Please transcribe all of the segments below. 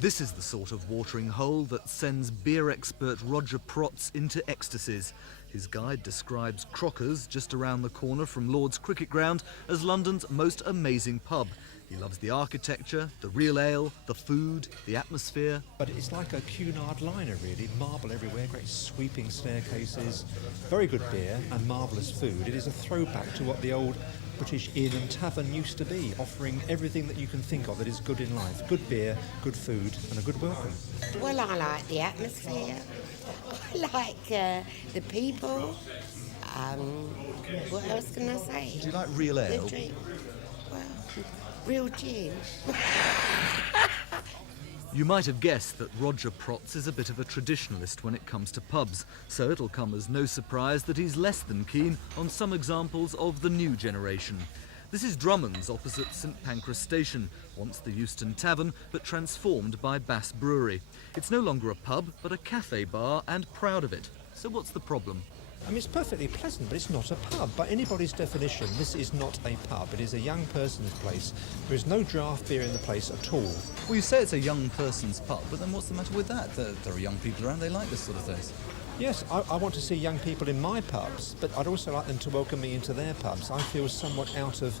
This is the sort of watering hole that sends beer expert Roger Protz into ecstasies. His guide describes Crocker's, just around the corner from Lord's Cricket Ground, as London's most amazing pub. He loves the architecture, the real ale, the food, the atmosphere. But it's like a Cunard liner, really. Marble everywhere, great sweeping staircases, very good beer and marvellous food. It is a throwback to what the old British inn and tavern used to be, offering everything that you can think of that is good in life. Good beer, good food and a good welcome. Well, I like the atmosphere. I like the people. What else can I say? Do you like real ale? The drink. Well, real gin. You might have guessed that Roger Protz is a bit of a traditionalist when it comes to pubs, so it'll come as no surprise that he's less than keen on some examples of the new generation. This is Drummond's opposite St Pancras Station, once the Euston Tavern, but transformed by Bass Brewery. It's no longer a pub, but a cafe bar, and proud of it. So what's the problem? I mean, it's perfectly pleasant, but it's not a pub. By anybody's definition, this is not a pub. It is a young person's place. There is no draft beer in the place at all. Well, you say it's a young person's pub, but then what's the matter with that? There are young people around, they like this sort of thing. Yes, I want to see young people in my pubs, but I'd also like them to welcome me into their pubs. I feel somewhat out of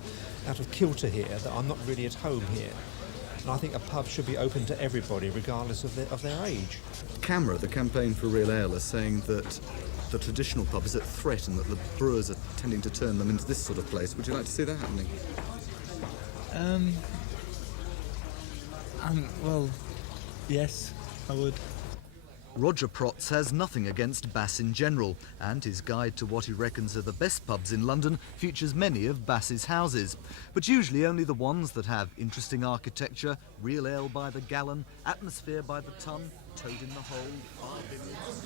kilter here, that I'm not really at home here. And I think a pub should be open to everybody, regardless of their age. CAMRA, the Campaign for Real Ale, is saying that the traditional pub is at threat and that the brewers are tending to turn them into this sort of place. Would you like to see that happening? Well, yes, I would. Roger Protz has nothing against Bass in general, and his guide to what he reckons are the best pubs in London features many of Bass's houses, but usually only the ones that have interesting architecture, real ale by the gallon, atmosphere by the ton, toad in the hole, bar billiards.